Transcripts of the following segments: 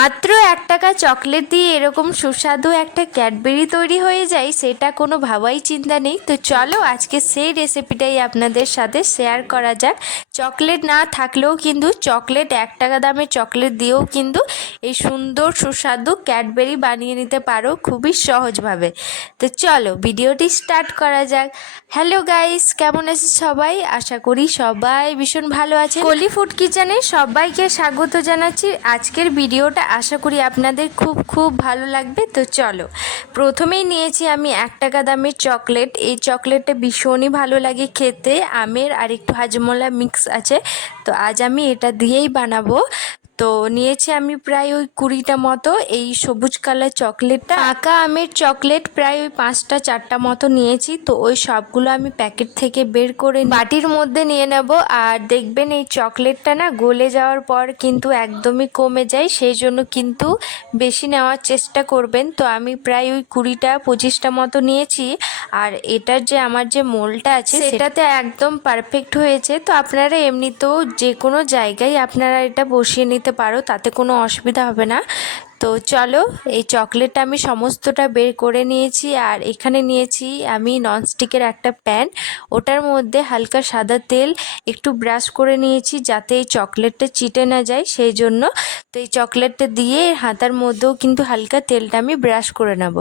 মাত্র 1 টাকা চকলেট দিয়ে এরকম সুস্বাদু একটা ক্যাডবেরি তৈরি হয়ে যায়, সেটা কোনো ভাবাই চিন্তা নেই। তো চলো আজকে সেই রেসিপিটাই আপনাদের সাথে শেয়ার করা যাক। চকলেট না থাকলেও কিন্তু চকলেট 1 টাকা দামের চকলেট দিয়েও কিন্তু এই সুন্দর সুস্বাদু ক্যাডবেরি বানিয়ে নিতে পারো খুবই সহজভাবে। তো চলো ভিডিওটি স্টার্ট করা যাক। হ্যালো গাইস, কেমন আছে সবাই? আশা করি সবাই ভীষণ ভালো আছে। কলি ফুড কিচেনে সবাইকে স্বাগত জানাচ্ছি। আজকের ভিডিওটা আশা করি আপনাদের খুব খুব ভালো লাগবে। তো চলো, প্রথমেই নিয়েছি আমি 1 টাকা দামের চকলেট। এই চকলেটটা ভীষণই ভালো লাগে খেতে, আমের আর একটু হাজমোলা মিক্স আছে। তো আজ আমি এটা দিয়েই বানাবো। তো নিয়েছি আমি প্রায় ওই 20টা মতো এই সবুজ কালার চকলেটটা। পাকা আমের চকলেট প্রায় ওই 5টা 4টা মতো নিয়েছি। তো ওই সবগুলো আমি প্যাকেট থেকে বের করে বাটির মধ্যে নিয়ে নেব। আর দেখবেন এই চকলেটটা না গলে যাওয়ার পর কিন্তু একদমই কমে যায়, সেই জন্য কিন্তু বেশি নেওয়ার চেষ্টা করবেন। তো আমি প্রায় ওই 20টা 25টা মতো নিয়েছি। আর এটার যে আমার যে মোলটা আছে সেটাতে একদম পারফেক্ট হয়েছে। তো আপনারা এমনিতেও যে কোনো জায়গায় আপনারা এটা বসিয়ে নিতে পারো, তাতে কোনো অসুবিধা হবে না। তো চলো, এই চকলেটটা আমি সমস্তটা বের করে নিয়েছি। আর এখানে নিয়েছি আমি ননস্টিকের একটা প্যান, ওটার মধ্যে হালকা সাদা তেল একটু ব্রাশ করে নিয়েছি যাতে এই চকলেটটা চিটে না যায়, সেই জন্য। তো এই চকলেটটা দিয়ে হাতার মধ্যেও কিন্তু হালকা তেলটা আমি ব্রাশ করে নেব।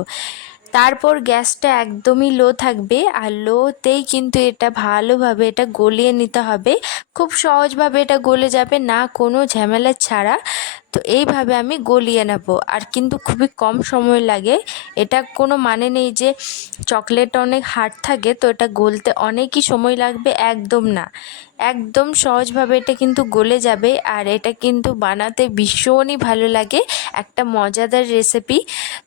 তারপর গ্যাসটা একদমই লো থাকবে, আর লোতেই কিন্তু এটা ভালোভাবে এটা গলিয়ে নিতে হবে। খুব সহজভাবে এটা গলে যাবে, না কোনো ঝামেলা ছাড়া। তো এইভাবে আমি গলিয়ে নেব, আর কিন্তু খুবই কম সময় লাগে। এটা কোনো মানে নেই যে চকলেট অনেক হার্ড থাকে তো এটা গলতে অনেকই সময় লাগবে, একদম না। একদম সহজভাবে এটা কিন্তু গলে যাবে। আর এটা কিন্তু বানাতে ভীষণই ভালো লাগে, একটা মজাদার রেসিপি।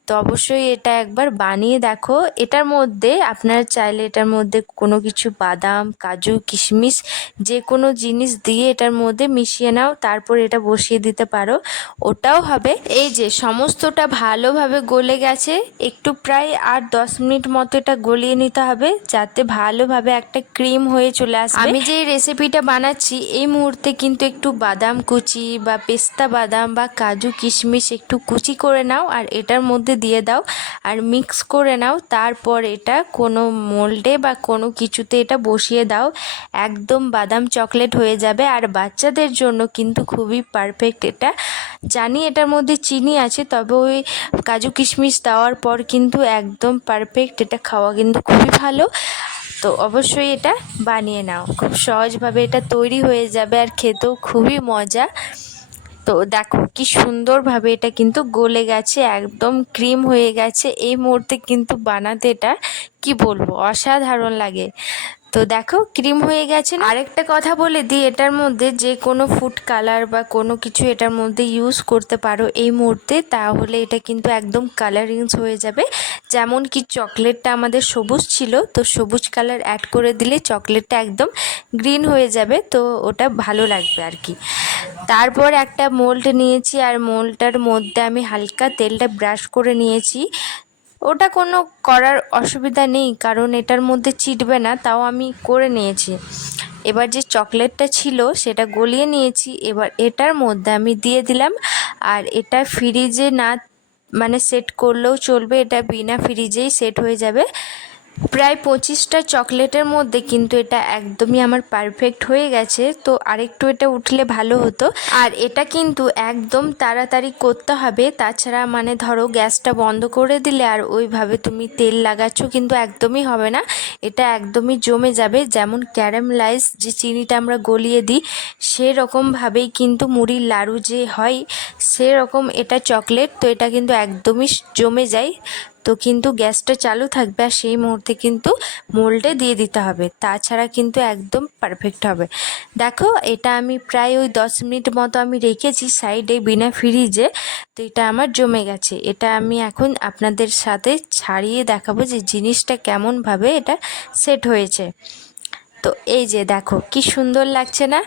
তো অবশ্যই এটা একবার বানিয়ে দেখো। এটার মধ্যে আপনারা চাইলে এটার মধ্যে কোনো কিছু বাদাম, কাজু, কিশমিশ যে কোনো জিনিস দিয়ে এটার মধ্যে মিশিয়ে নাও, তারপর এটা বসিয়ে দিতে পারো, ওটাও হবে। এই যে সমস্তটা ভালোভাবে গলে গেছে, একটু প্রায় 8-10 মিনিট মতো এটা গলিয়ে নিতে হবে যাতে ভালোভাবে একটা ক্রিম হয়ে চলে আসবে। আমি যে রেসিপিটা বানাচ্ছি এই মুহূর্তে কিন্তু একটু বাদাম কুচি বা পেস্তা বাদাম বা কাজু কিশমিশ একটু কুচি করে নাও আর এটার মধ্যে দিয়ে দাও আর মিক্স করে নাও। তারপর এটা কোনো মোল্ডে বা কোনো কিছুতে এটা বসিয়ে দাও, একদম বাদাম চকলেট হয়ে যাবে। আর বাচ্চাদের জন্য কিন্তু খুবই পারফেক্ট এটা। জানি এটার মধ্যে চিনি আছে, তবে ওই কাজু কিশমিশ দেওয়ার পর কিন্তু একদম পারফেক্ট, এটা খাওয়া কিন্তু খুবই ভালো। তো অবশ্যই এটা বানিয়ে নাও, খুব সহজভাবে এটা তৈরি হয়ে যাবে আর খেতেও খুবই মজা। তো দেখো কি সুন্দরভাবে এটা কিন্তু গলে গেছে, একদম ক্রিম হয়ে গেছে। এই মুহূর্তে কিন্তু বানাতে এটা কি বলবো, অসাধারণ লাগে। তো দেখো ক্রিম হয়ে গেছে না। আরেকটা কথা বলে দিই, এটার মধ্যে যে কোনো ফুড কালার বা কোনো কিছু এটার মধ্যে ইউজ করতে পারো এই মুহূর্তে, তাহলে এটা কিন্তু একদম কালারিংস হয়ে যাবে। যেমন কি চকলেটটা আমাদের সবুজ ছিল, তো সবুজ কালার অ্যাড করে দিলে চকলেটটা একদম গ্রিন হয়ে যাবে, তো ওটা ভালো লাগবে আর কি। তারপর একটা মোল্ড নিয়েছি আর মোল্ডটার মধ্যে আমি হালকা তেলটা ব্রাশ করে নিয়েছি। ওটা কোনো করার অসুবিধা নেই কারণ এটার মধ্যে চিটবে না, তাও আমি করে নিয়েছি। এবার যে চকলেটটা ছিল সেটা গলিয়ে নিয়েছি, এবার এটার মধ্যে আমি দিয়ে দিলাম। আর এটা ফ্রিজে না মানে সেট করলেও চলবে, এটা বিনা ফ্রিজেই সেট হয়ে যাবে। প্রায় 25টা চকলেটের মধ্যে কিন্তু এটা একদমই আমার পারফেক্ট হয়ে গেছে। তো আরেকটু এটা উঠলে ভালো হতো। আর এটা কিন্তু একদম তাড়াতাড়ি করতে হবে, তাছাড়া মানে ধরো গ্যাসটা বন্ধ করে দিলে আর ওইভাবে তুমি তেল লাগাচ্ছ কিন্তু একদমই হবে না, এটা একদমই জমে যাবে। যেমন ক্যারামেলাইজ যে চিনিটা আমরা গলিয়ে দিই সেরকমভাবেই কিন্তু মুড়ির লাড়ু যে হয় সেরকম এটা চকলেট, তো এটা কিন্তু একদমই জমে যায়। তো কিন্তু গ্যাসটা চালু থাকবে আর সেই মুহূর্তে কিন্তু মোল্ডে দিয়ে দিতে হবে, তাছাড়া কিন্তু একদম পারফেক্ট হবে। দেখো এটা আমি প্রায় ওই 10 মিনিট মতো আমি রেখেছি সাইডে বিনা ফ্রিজে। তো এটা আমার জমে গেছে, এটা আমি এখন আপনাদের সাথে ছাড়িয়ে দেখাবো যে জিনিসটা কেমনভাবে এটা সেট হয়েছে। তো এই যে দেখো কি সুন্দর লাগছে না,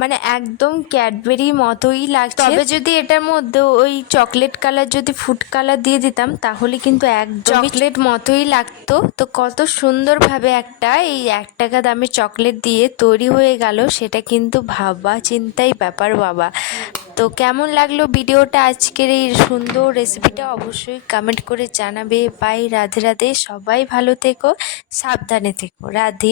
মানে একদম ক্যাডবেরি মতোই লাগছে। তবে যদি এটার মধ্যে ওই চকলেট কালার যদি ফুড কালার দিয়ে দিতাম তাহলে কিন্তু একদম চকলেট মতোই লাগতো। তো কত সুন্দরভাবে এই 1 টাকা দামের চকলেট দিয়ে তৈরি হয়ে গেল, সেটা কিন্তু ভাবা চিন্তাই ব্যাপার বাবা। তো কেমন লাগলো ভিডিওটা, আজকের এই সুন্দর রেসিপিটা অবশ্যই কমেন্ট করে জানাবে। বাই, রাধে রাধে, সবাই ভালো থেকো, সাবধানে থেকো, রাধে।